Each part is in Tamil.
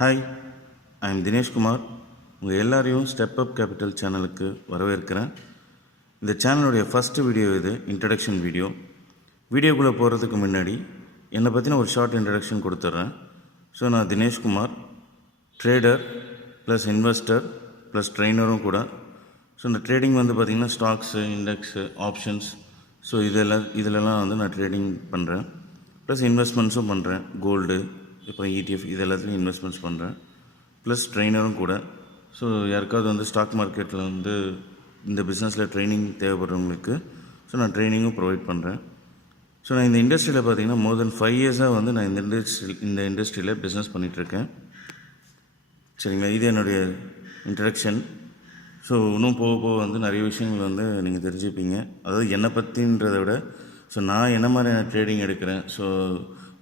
Hi, I am Dinesh Kumar. உங்கள் எல்லாரையும் ஸ்டெப் அப் கேபிட்டல் சேனலுக்கு வரவேற்கிறேன். இந்த சேனலுடைய ஃபஸ்ட்டு வீடியோ இது, இன்ட்ரடக்ஷன் வீடியோ. வீடியோக்குள்ளே போகிறதுக்கு முன்னாடி என்னை பற்றின ஒரு ஷார்ட் இன்ட்ரடக்ஷன் கொடுத்துட்றேன். ஸோ நான் Dineshkumar, trader plus investor plus ட்ரெயினரும் கூட. ஸோ இந்த ட்ரேடிங் வந்து பார்த்திங்கன்னா ஸ்டாக்ஸு, இண்டெக்ஸு, ஆப்ஷன்ஸ், ஸோ இதிலெல்லாம் வந்து நான் ட்ரேடிங் பண்ணுறேன். ப்ளஸ் இன்வெஸ்ட்மெண்ட்ஸும் பண்ணுறேன். கோல்டு, இப்போ ETF, இது எல்லாத்துலேயும் இன்வெஸ்ட்மெண்ட்ஸ் பண்ணுறேன். ப்ளஸ் ட்ரெயினரும் கூட. ஸோ யாருக்காவது வந்து ஸ்டாக் மார்க்கெட்டில் வந்து இந்த பிஸ்னஸில் ட்ரைனிங் தேவைப்படுறவங்களுக்கு ஸோ நான் ட்ரைனிங்கும் ப்ரொவைட் பண்ணுறேன். ஸோ நான் இந்த இண்டஸ்ட்ரியில் பார்த்திங்கன்னா மோர் தென் 5 இயர்ஸாக வந்து நான் இந்த இண்டஸ்ட்ரியில் பிஸ்னஸ் பண்ணிகிட்ருக்கேன். சரிங்களா, இது என்னுடைய இன்ட்ரடக்ஷன். ஸோ இன்னும் போக போக வந்து நிறைய விஷயங்கள் வந்து நீங்கள் தெரிஞ்சுப்பீங்க. அதாவது என்னை பற்றின்றதை விட ஸோ நான் என்ன மாதிரியான ட்ரேடிங் எடுக்கிறேன், ஸோ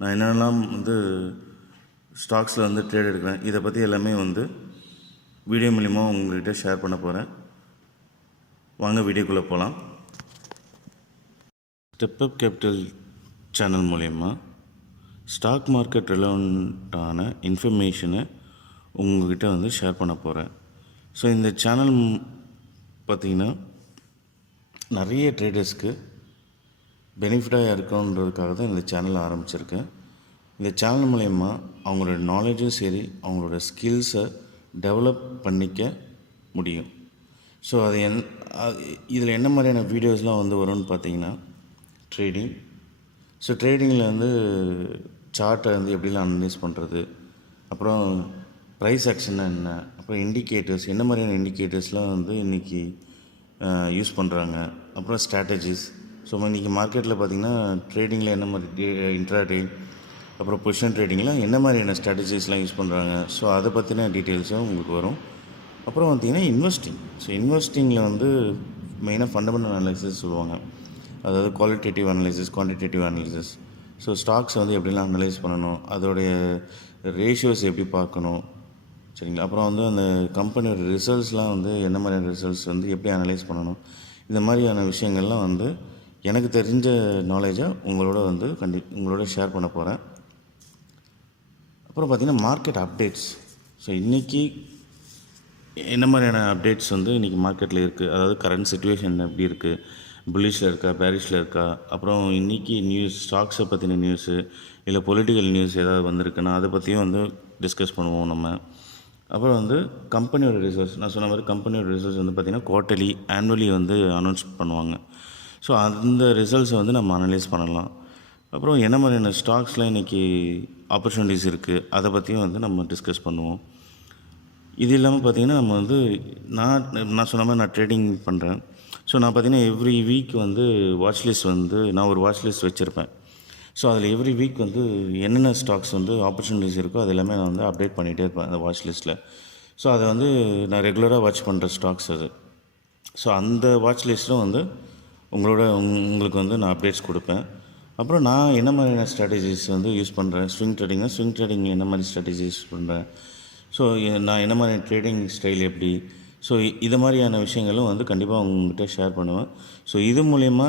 நான் என்னென்னலாம் வந்து ஸ்டாக்ஸில் வந்து ட்ரேட் எடுக்கிறேன், இதை பற்றி எல்லாமே வந்து வீடியோ மூலிமா உங்கள்கிட்ட ஷேர் பண்ண போகிறேன். வாங்க வீடியோக்குள்ளே போகலாம். ஸ்டெப் அப் கேபிட்டல் சேனல் மூலயமா ஸ்டாக் மார்க்கெட் ரிலவெண்ட்டான இன்ஃபர்மேஷனை உங்கள்கிட்ட வந்து ஷேர் பண்ண போகிறேன். ஸோ இந்த சேனல் பார்த்திங்கன்னா நிறைய ட்ரேடர்ஸ்க்கு பெனிஃபிட்டாக இருக்குன்றதுக்காக தான் இந்த சேனலை ஆரம்பிச்சிருக்கேன். இந்த சேனல் மூலயமா அவங்களோட நாலேஜும் சரி, அவங்களோட ஸ்கில்ஸை டெவலப் பண்ணிக்க முடியும். ஸோ அது இதில் என்ன மாதிரியான வீடியோஸ்லாம் வந்து வரும்னு பார்த்தீங்கன்னா ட்ரேடிங். ஸோ ட்ரேடிங்கில் வந்து சார்ட்டை வந்து எப்படிலாம் அனலைஸ் பண்ணுறது, அப்புறம் ப்ரைஸ் ஆக்ஷன்னா என்ன, அப்புறம் இண்டிகேட்டர்ஸ், என்ன மாதிரியான இண்டிகேட்டர்ஸ்லாம் வந்து இன்றைக்கி யூஸ் பண்ணுறாங்க, அப்புறம் ஸ்ட்ராட்டஜிஸ். ஸோ இன்றைக்கி மார்க்கெட்டில் பார்த்திங்கன்னா ட்ரேடிங்கில் என்ன மாதிரி இன்ட்ராடே, அப்புறம் பொசிஷன் ட்ரேடிங்கில் என்ன மாதிரியான ஸ்ட்ராட்டஜிஸ்லாம் யூஸ் பண்ணுறாங்க, ஸோ அதை பற்றின டீட்டெயில்ஸும் உங்களுக்கு வரும். அப்புறம் பார்த்திங்கன்னா இன்வெஸ்டிங். ஸோ இன்வெஸ்டிங்கில் வந்து மெயினாக ஃபண்டமெண்டல் அனலைசிஸ் சொல்லுவாங்க. அதாவது qualitative analysis, quantitative analysis. So ஸ்டாக்ஸை வந்து எப்படிலாம் அனலைஸ் பண்ணணும், அதோடைய ரேஷியோஸ் எப்படி பார்க்கணும், சரிங்களா. அப்புறம் வந்து அந்த கம்பெனியோட ரிசல்ட்ஸ்லாம் வந்து என்ன மாதிரியான ரிசல்ட்ஸ் வந்து எப்படி அனலைஸ் பண்ணணும், இந்த மாதிரியான விஷயங்கள்லாம் வந்து எனக்கு தெரிஞ்ச நாலேஜை உங்களோட ஷேர் பண்ண போகிறேன். அப்புறம் பார்த்திங்கன்னா மார்க்கெட் அப்டேட்ஸ். ஸோ இன்றைக்கி என்ன மாதிரியான அப்டேட்ஸ் வந்து இன்றைக்கி மார்க்கெட்டில் இருக்குது, அதாவது கரண்ட் சிச்சுவேஷன் எப்படி இருக்குது, புல்லிஷில் இருக்கா, பேரிஷில் இருக்கா, அப்புறம் இன்றைக்கி நியூஸ், ஸ்டாக்ஸை பற்றின நியூஸு, இல்லை பொலிட்டிக்கல் நியூஸ் ஏதாவது வந்திருக்குன்னா அதை பற்றியும் வந்து டிஸ்கஸ் பண்ணுவோம் நம்ம. அப்புறம் வந்து கம்பெனியோட ரிசல்ட்ஸ், நான் சொன்ன மாதிரி கம்பெனியோட ரிசல்ட்ஸ் வந்து பார்த்திங்கன்னா குவார்ட்டர்லி, ஆனுவலி வந்து அனௌன்ஸ் பண்ணுவாங்க. ஸோ அந்த ரிசல்ட்ஸை வந்து நம்ம அனலைஸ் பண்ணலாம். அப்புறம் என்ன மாதிரியான ஸ்டாக்ஸில் இன்றைக்கி ஆப்பர்ச்சுனிட்டிஸ் இருக்குது, அதை பற்றியும் வந்து நம்ம டிஸ்கஸ் பண்ணுவோம். இது இல்லாமல் பார்த்திங்கன்னா நம்ம வந்து நான் சொன்ன மாதிரி நான் ட்ரேடிங் பண்ணுறேன். ஸோ நான் பார்த்திங்கன்னா எவ்ரி வீக் வந்து வாட்ச்லிஸ்ட் வந்து நான் ஒரு வாட்ச்லிஸ்ட் வச்சுருப்பேன். ஸோ அதில் எவ்ரி வீக் வந்து என்னென்ன ஸ்டாக்ஸ் வந்து ஆப்பர்ச்சுனிட்டிஸ் இருக்கோ அது எல்லாமே நான் வந்து அப்டேட் பண்ணிகிட்டே இருப்பேன் அந்த வாட்ச் லிஸ்ட்டில். ஸோ அதை வந்து நான் ரெகுலராக வாட்ச் பண்ணுற ஸ்டாக்ஸ் அது. ஸோ அந்த வாட்ச் லிஸ்ட்டில் வந்து உங்களுக்கு வந்து நான் அப்டேட்ஸ் கொடுப்பேன். அப்புறம் நான் என்ன மாதிரியான ஸ்ட்ராட்டஜிஸ் வந்து யூஸ் பண்ணுறேன், ஸ்விங் ட்ரேடிங் என்ன மாதிரி ஸ்ட்ராட்டஜி யூஸ் பண்ணுறேன், ஸோ நான் என்ன மாதிரியான ட்ரேடிங் ஸ்டைல் எப்படி, ஸோ இது மாதிரியான விஷயங்களும் வந்து கண்டிப்பாக உங்கள்கிட்ட ஷேர் பண்ணுவேன். ஸோ இது மூலயமா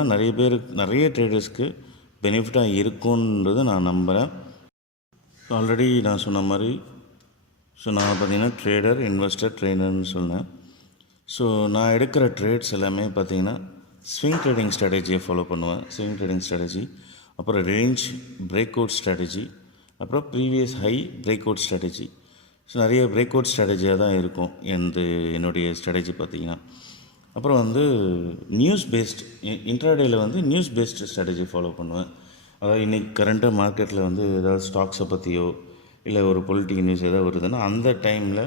நிறைய ட்ரேடர்ஸ்க்கு பெனிஃபிட்டாக இருக்குன்றது நான் நம்புகிறேன். ஆல்ரெடி நான் சொன்ன மாதிரி ஸோ நான் பார்த்திங்கன்னா ட்ரேடர், இன்வெஸ்டர், ட்ரெயினர்னு சொன்னேன். ஸோ நான் எடுக்கிற ட்ரேட்ஸ் எல்லாமே பார்த்திங்கன்னா ஸ்விங் ட்ரேடிங் ஸ்ட்ராட்டஜியை ஃபாலோ பண்ணுவேன். ஸ்விங் ட்ரேடிங் ஸ்ட்ராட்டஜி, அப்புறம் ரேஞ்ச் பிரேக் அவுட் ஸ்ட்ராட்டஜி, அப்புறம் previous high break out strategy. So நிறைய பிரேக் அவுட் ஸ்ட்ராட்டஜியாக தான் இருக்கும் என்னுடைய ஸ்ட்ராட்டஜி பார்த்திங்கன்னா. அப்புறம் வந்து நியூஸ் பேஸ்ட், இன்ட்ராடேயில் வந்து நியூஸ் பேஸ்டு ஸ்ட்ராட்டஜி ஃபாலோ பண்ணுவேன். அதாவது இன்றைக்கி கரண்ட்டாக மார்க்கெட்டில் வந்து ஏதாவது ஸ்டாக்ஸை பற்றியோ இல்லை ஒரு பொலிட்டிக்கல் நியூஸ் ஏதாவது வருதுன்னா அந்த டைமில்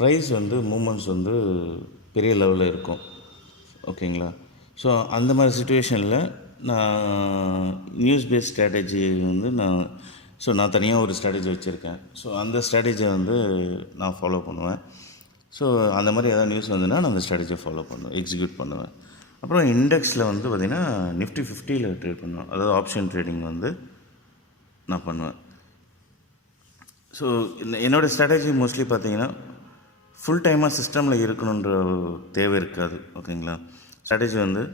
ப்ரைஸ் வந்து மூமெண்ட்ஸ் வந்து பெரிய லெவலில் இருக்கும், ஓகேங்களா. ஸோ அந்த மாதிரி சுச்சுவேஷனில் நான் நியூஸ் பேஸ்ட் ஸ்ட்ராட்டஜி வந்து நான் தனியாக ஒரு ஸ்ட்ராட்டஜி வச்சுருக்கேன். ஸோ அந்த ஸ்ட்ராட்டஜியை வந்து நான் ஃபாலோ பண்ணுவேன். ஸோ அந்த மாதிரி ஏதாவது நியூஸ் வந்துன்னா நான் அந்த ஸ்ட்ராட்டஜியை ஃபாலோ பண்ணுவேன், எக்ஸிக்யூட் பண்ணுவேன். அப்புறம் இண்டெக்ஸில் வந்து பார்த்திங்கன்னா நிஃப்டி 50ல் ட்ரேட் பண்ணுவேன். அதாவது ஆப்ஷன் ட்ரேடிங் வந்து நான் பண்ணுவேன். ஸோ என்னோடய ஸ்ட்ராட்டஜி மோஸ்ட்லி பார்த்திங்கன்னா ஃபுல் டைமாக சிஸ்டமில் இருக்கணுன்ற தேவை இருக்காது, ஓகேங்களா. ஸ்ட்ராட்டஜி வந்து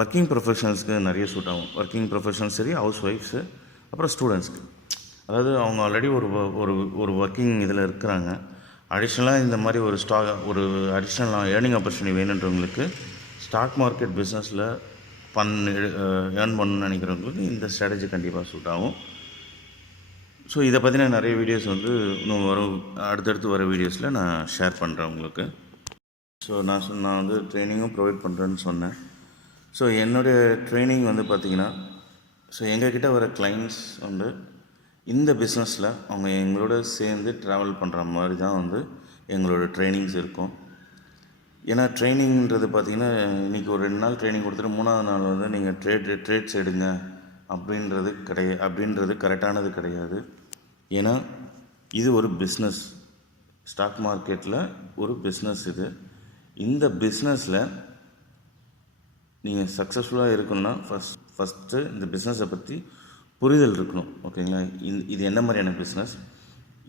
ஒர்க்கிங் ப்ரொஃபஷனல்ஸ்க்கு நிறைய சூட் ஆகும். ஒர்க்கிங் ப்ரொஃபஷனல்ஸ் சரி, ஹவுஸ் ஒய்ஃப்ஸு, அப்புறம் ஸ்டூடெண்ட்ஸ்க்கு. அதாவது அவங்க ஆல்ரெடி ஒரு ஒரு ஒர்க்கிங் இதில் இருக்கிறாங்க. அடிஷ்னலாக இந்த மாதிரி ஒரு அடிஷ்னல் ஏர்னிங் ஆப்பர்ச்சுனிட்டி வேணுன்றவங்களுக்கு ஸ்டாக் மார்க்கெட் பிஸ்னஸில் ஏர்ன் பண்ணணும்னு நினைக்கிறவங்களுக்கு இந்த ஸ்ட்ராட்டஜி கண்டிப்பாக சூட் ஆகும். ஸோ இதை பற்றின நிறைய வீடியோஸ் வந்து இன்னும் அடுத்தடுத்து வர வீடியோஸில் நான் ஷேர் பண்ணுறேன் உங்களுக்கு. ஸோ நான் வந்து ட்ரைனிங்கும் ப்ரொவைட் பண்ணுறேன்னு சொன்னேன். ஸோ என்னுடைய ட்ரைனிங் வந்து பார்த்திங்கன்னா, ஸோ எங்கள்கிட்ட வர கிளைண்ட்ஸ் வந்து இந்த பிஸ்னஸில் அவங்க எங்களோட சேர்ந்து ட்ராவல் பண்ணுற மாதிரி தான் வந்து எங்களோட ட்ரைனிங்ஸ் இருக்கும். ஏன்னா ட்ரைனிங்கிறது பார்த்திங்கன்னா, இன்றைக்கி ஒரு 2 நாள் ட்ரைனிங் கொடுத்துட்டு 3ஆவது நாள் வந்து நீங்கள் ட்ரேட்ஸ் எடுங்க அப்படின்றது கரெக்டானது கிடையாது. ஏன்னா இது ஒரு பிஸ்னஸ், ஸ்டாக் மார்க்கெட்டில் ஒரு பிஸ்னஸ் இது. இந்த பிஸ்னஸில் நீங்கள் சக்ஸஸ்ஃபுல்லாக இருக்கணும்னா ஃபஸ்ட்டு இந்த பிஸ்னஸை பற்றி புரிதல் இருக்கணும். ஓகேங்களா? இது என்ன மாதிரியான பிஸ்னஸ்,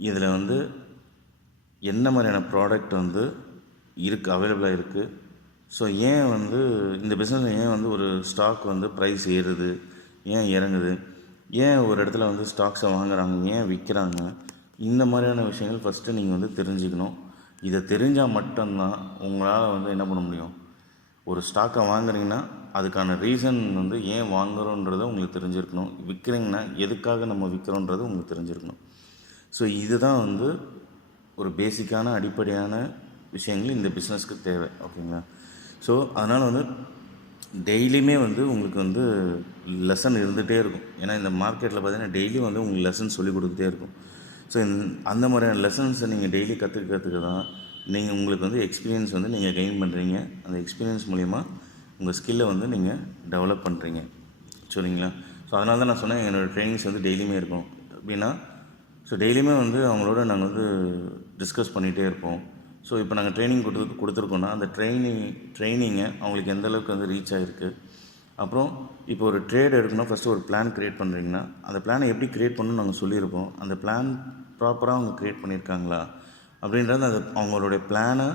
இதில் வந்து என்ன மாதிரியான ப்ராடக்ட் வந்து அவைலபிளாக இருக்குது. ஸோ ஏன் வந்து இந்த பிஸ்னஸில் ஏன் வந்து ஒரு ஸ்டாக் வந்து ப்ரைஸ் ஏறுது, ஏன் இறங்குது, ஏன் ஒரு இடத்துல வந்து ஸ்டாக்ஸை வாங்குகிறாங்க, ஏன் விற்கிறாங்க, இந்த மாதிரியான விஷயங்கள் ஃபஸ்ட்டு நீங்கள் வந்து தெரிஞ்சுக்கணும். இதை தெரிஞ்சால் மட்டும்தான் உங்களால் வந்து என்ன பண்ண முடியும். ஒரு ஸ்டாக்கை வாங்குறீங்கன்னா அதுக்கான ரீசன் வந்து ஏன் வாங்குகிறோன்றதை உங்களுக்கு தெரிஞ்சிருக்கணும். விற்கிறீங்கன்னா எதுக்காக நம்ம விற்கிறோன்றது உங்களுக்கு தெரிஞ்சிருக்கணும். ஸோ இதுதான் வந்து ஒரு பேசிக்கான அடிப்படையான விஷயங்கள் இந்த பிஸ்னஸ்க்கு தேவை. ஓகேங்களா? ஸோ அதனால் வந்து டெய்லியுமே வந்து உங்களுக்கு வந்து லெசன் இருந்துகிட்டே இருக்கும். ஏன்னா இந்த மார்க்கெட்டில் பார்த்தீங்கன்னா டெய்லி வந்து உங்களுக்கு லெசன் சொல்லிக் கொடுத்துட்டே இருக்கும். ஸோ அந்த மாதிரியான லெசன்ஸை நீங்கள் டெய்லி கற்றுக்க தான் உங்களுக்கு வந்து எக்ஸ்பீரியன்ஸ் வந்து நீங்கள் கெயின் பண்ணுறீங்க. அந்த எக்ஸ்பீரியன்ஸ் மூலிமா உங்கள் ஸ்கில்லை வந்து நீங்கள் டெவலப் பண்ணுறீங்க. சரிங்களா? ஸோ அதனால தான் நான் சொன்னேன் என்னோடய ட்ரைனிங்ஸ் வந்து டெய்லியுமே இருக்கும். அப்படின்னா ஸோ டெய்லியுமே வந்து அவங்களோட நாங்கள் வந்து டிஸ்கஸ் பண்ணிகிட்டே இருப்போம். ஸோ இப்போ நாங்கள் ட்ரைனிங் கொடுத்துருக்கோன்னா அந்த ட்ரைனிங்கை அவங்களுக்கு எந்தளவுக்கு வந்து ரீச் ஆகிருக்கு. அப்புறம் இப்போ ஒரு ட்ரேட் எடுக்கணும், ஃபஸ்ட்டு ஒரு பிளான் க்ரியேட் பண்ணுறீங்கன்னா அந்த பிளானை எப்படி க்ரியேட் பண்ணணும்னு நாங்கள் சொல்லியிருப்போம். அந்த பிளான் ப்ராப்பராக அவங்க க்ரியேட் பண்ணியிருக்காங்களா அப்படின்றது அவங்களுடைய பிளானை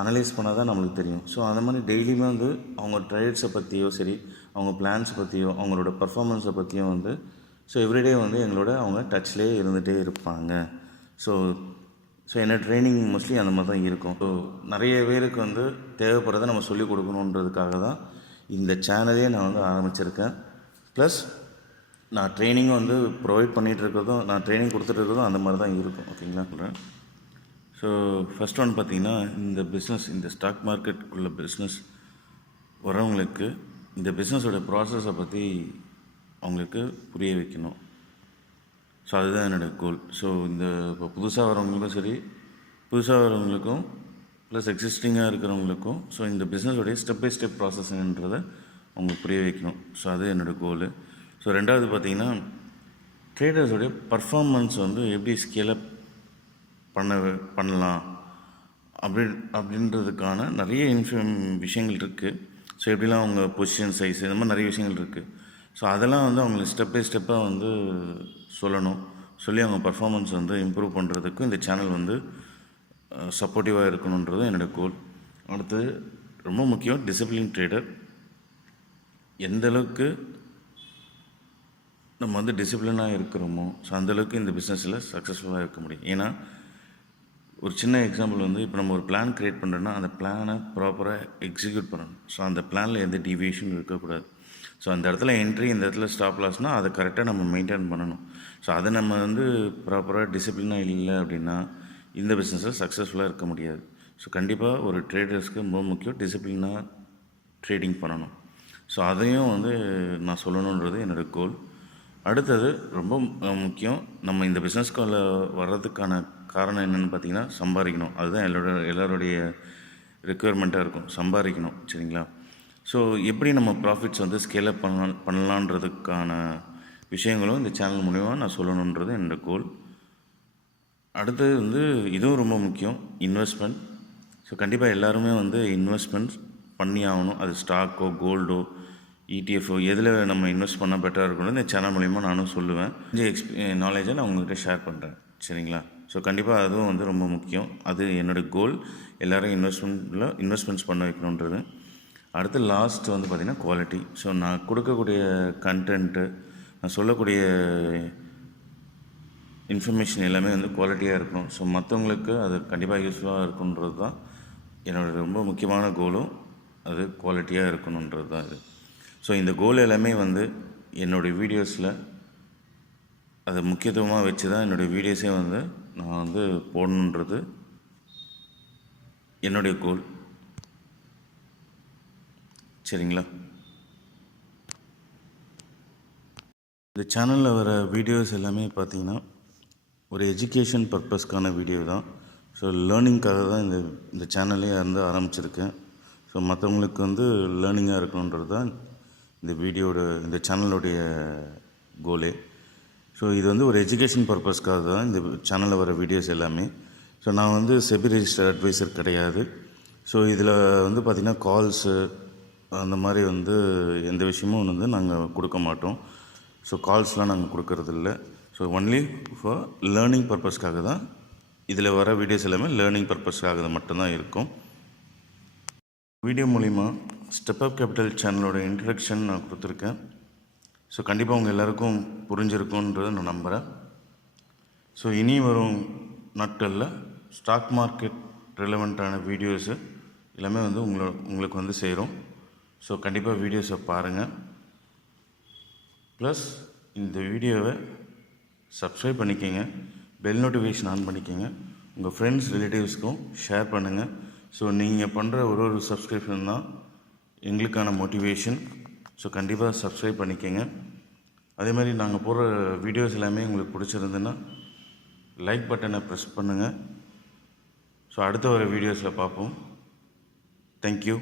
அனலைஸ் பண்ணால் தான் நம்மளுக்கு தெரியும். ஸோ அந்த மாதிரி டெய்லியுமே வந்து அவங்க ட்ரேட்ஸை பற்றியோ சரி, அவங்க பிளான்ஸை பற்றியோ, அவங்களோட பர்ஃபார்மன்ஸை பற்றியும் வந்து ஸோ எவ்ரிடே வந்து எங்களோட அவங்க டச்லேயே இருந்துகிட்டே இருப்பாங்க. ஸோ என்னோடய ட்ரைனிங் மோஸ்ட்லி அந்த மாதிரி தான் இருக்கும். ஸோ நிறைய பேருக்கு வந்து தேவைப்படுறதை நம்ம சொல்லிக் கொடுக்கணுன்றதுக்காக தான் இந்த சேனலே நான் வந்து ஆரம்பிச்சிருக்கேன். ப்ளஸ் நான் ட்ரைனிங்கும் வந்து ப்ரொவைட் பண்ணிகிட்ருக்கிறதும், நான் ட்ரைனிங் கொடுத்துட்ருக்கிறதும் அந்த மாதிரி தான் இருக்கும். ஓகேங்களா? சொல்கிறேன். ஸோ ஃபஸ்ட் ஒன் பார்த்திங்கன்னா, இந்த ஸ்டாக் மார்க்கெட்டுக்குள்ள பிஸ்னஸ் வரவங்களுக்கு இந்த பிஸ்னஸோட ப்ராசஸை பற்றி அவங்களுக்கு புரிய வைக்கணும். ஸோ அதுதான் என்னோடய கோல். ஸோ இப்போ புதுசாக வரவங்களுக்கும் சரி, புதுசாக வரவங்களுக்கும் ப்ளஸ் எக்ஸிஸ்டிங்காக இருக்கிறவங்களுக்கும் ஸோ இந்த பிஸ்னஸோடைய ஸ்டெப் பை ஸ்டெப் ப்ராசஸ்ன்றதை அவங்களுக்கு புரிய வைக்கணும். ஸோ அது என்னோடய கோலு. ஸோ ரெண்டாவது பார்த்திங்கன்னா, ட்ரேடர்ஸோடைய பர்ஃபார்மன்ஸ் வந்து எப்படி ஸ்கேலப் பண்ணலாம் அப்படின்றதுக்கான நிறைய விஷயங்கள் இருக்குது. ஸோ எப்படிலாம் அவங்க பொசிஷன் சைஸ் இந்த மாதிரி நிறைய விஷயங்கள் இருக்குது. ஸோ அதெல்லாம் வந்து அவங்களுக்கு ஸ்டெப் பை ஸ்டெப்பாக வந்து சொல்லி அவங்க பர்ஃபார்மன்ஸ் வந்து இம்ப்ரூவ் பண்ணுறதுக்கும் இந்த சேனல் வந்து சப்போர்ட்டிவாக இருக்கணுன்றது என்னோடய கோல். அடுத்து ரொம்ப முக்கியம், டிசிப்ளின் ட்ரேடர். எந்த அளவுக்கு நம்ம வந்து டிசிப்ளினாக இருக்கிறோமோ ஸோ அந்தளவுக்கு இந்த பிஸ்னஸில் சக்ஸஸ்ஃபுல்லாக இருக்க முடியும். ஏன்னா ஒரு சின்ன எக்ஸாம்பிள் வந்து இப்போ நம்ம ஒரு பிளான் க்ரியேட் பண்ணுறோன்னா அந்த பிளானை ப்ராப்பராக எக்ஸிக்யூட் பண்ணணும். ஸோ அந்த பிளானில் எந்த டீவியேஷன் இருக்கக்கூடாது. ஸோ அந்த இடத்துல என்ட்ரி, இந்த இடத்துல ஸ்டாப் லாஸ்னால் அதை கரெக்டாக நம்ம மெயின்டைன் பண்ணணும். ஸோ அதை நம்ம வந்து ப்ராப்பராக டிசிப்ளினாக இல்லை அப்படின்னா இந்த பிஸ்னஸில் சக்ஸஸ்ஃபுல்லாக இருக்க முடியாது. ஸோ கண்டிப்பாக ஒரு ட்ரேடர்ஸ்க்கு ரொம்ப முக்கியம் ட்ரெடிங் ட்ரேடிங் பண்ணணும். ஸோ அதையும் வந்து நான் சொல்லணுன்றது என்னோடய கோல். அடுத்தது ரொம்ப முக்கியம், நம்ம இந்த பிஸ்னஸ்க்குள்ள வர்றதுக்கான காரணம் என்னென்னு பார்த்திங்கன்னா சம்பாதிக்கணும். அதுதான் எல்லோருடைய ரெக்குயர்மெண்ட்டாக இருக்கும், சம்பாதிக்கணும். சரிங்களா? ஸோ எப்படி நம்ம ப்ராஃபிட்ஸ் வந்து ஸ்கேலப் பண்ணலான்றதுக்கான விஷயங்களும் இந்த சேனல் மூலிமா நான் சொல்லணுன்றது என்னோடய கோல். அடுத்தது வந்து இதுவும் ரொம்ப முக்கியம், இன்வெஸ்ட்மெண்ட். ஸோ கண்டிப்பாக எல்லாருமே வந்து இன்வெஸ்ட்மெண்ட் பண்ணி ஆகணும். அது ஸ்டாக்கோ கோல்டோ இடிஎஃப்ஓ எதில் நம்ம இன்வெஸ்ட் பண்ணால் பெட்டராக இருக்கணும் இந்த சேனல் மூலிமா நானும் சொல்லுவேன். நாலேஜை நான் உங்கள்கிட்ட ஷேர் பண்ணுறேன். சரிங்களா? ஸோ கண்டிப்பாக அதுவும் வந்து ரொம்ப முக்கியம். அது என்னோடய கோல், எல்லோரும் இன்வெஸ்ட்மெண்ட்ஸ் பண்ண வைக்கணுன்றது. அடுத்து லாஸ்ட் வந்து பார்த்திங்கன்னா குவாலிட்டி. ஸோ நான் கொடுக்கக்கூடிய கண்டென்ட்டு, நான் சொல்லக்கூடிய இன்ஃபர்மேஷன் எல்லாமே வந்து குவாலிட்டியாக இருக்கணும். ஸோ மற்றவங்களுக்கு அது கண்டிப்பாக யூஸ்ஃபுல்லாக இருக்குன்றது தான் என்னோடய ரொம்ப முக்கியமான கோலும், அது குவாலிட்டியாக இருக்கணுன்றது தான் இது. ஸோ இந்த கோல் எல்லாமே வந்து என்னுடைய வீடியோஸில் அதை முக்கியத்துவமாக வச்சு தான் என்னுடைய வீடியோஸே வந்து நான் வந்து போடணுன்றது என்னுடைய கோல். சரிங்களா? இந்த சேனலில் வர வீடியோஸ் எல்லாமே பார்த்திங்கன்னா ஒரு எஜுகேஷன் பர்பஸ்க்கான வீடியோ தான். ஸோ லேர்னிங்காக தான் இந்த சேனலே வந்து ஆரம்பிச்சிருக்கேன். ஸோ மற்றவங்களுக்கு வந்து லேர்னிங்காக இருக்கணுன்றது தான் இந்த சேனலுடைய கோலே. ஸோ இது வந்து ஒரு எஜுகேஷன் பர்பஸ்க்காக தான் இந்த சேனலில் வர வீடியோஸ் எல்லாமே. ஸோ நான் வந்து செபி ரெஜிஸ்டர் அட்வைசர் கிடையாது. ஸோ இதில் வந்து பார்த்திங்கன்னா கால்ஸு அந்த மாதிரி வந்து எந்த விஷயமும் வந்து நாங்கள் கொடுக்க மாட்டோம். ஸோ கால்ஸ்லாம் நாங்கள் கொடுக்கறதில்ல. ஸோ ஒன்லி ஃபார் லேர்னிங் பர்பஸ்க்காக தான் இதில் வர வீடியோஸ் எல்லாமே லேர்னிங் பர்பஸ்க்காக மட்டும்தான் இருக்கும். வீடியோ மூலிமா ஸ்டெப் அப் கேபிட்டல் சேனலோட இன்ட்ரடக்ஷன் நான் கொடுத்துருக்கேன். ஸோ கண்டிப்பாக உங்கள் எல்லாருக்கும் புரிஞ்சிருக்குன்றதை நான் நம்புகிறேன். ஸோ இனி வரும் நாட்களில் ஸ்டாக் மார்க்கெட் ரிலவெண்ட்டான வீடியோஸு எல்லாமே வந்து உங்களுக்கு வந்து சேரும். ஸோ கண்டிப்பாக வீடியோஸை பாருங்கள். ப்ளஸ் இந்த வீடியோவை சப்ஸ்கிரைப் பண்ணிக்கோங்க, பெல் நோட்டிஃபிகேஷன் ஆன் பண்ணிக்கோங்க, உங்கள் ஃப்ரெண்ட்ஸ் ரிலேட்டிவ்ஸ்க்கும் ஷேர் பண்ணுங்கள். ஸோ நீங்கள் பண்ணுற ஒரு சப்ஸ்கிரிப்ஷன் தான் எங்களுக்கான மோட்டிவேஷன். ஸோ கண்டிப்பாக சப்ஸ்கிரைப் பண்ணிக்கோங்க. அதே மாதிரி நாங்கள் போடுற வீடியோஸ் எல்லாமே உங்களுக்கு பிடிச்சிருந்துன்னா லைக் பட்டனை ப்ரெஸ் பண்ணுங்கள். ஸோ அடுத்த வர வீடியோஸில் பார்ப்போம். தேங்க்யூ.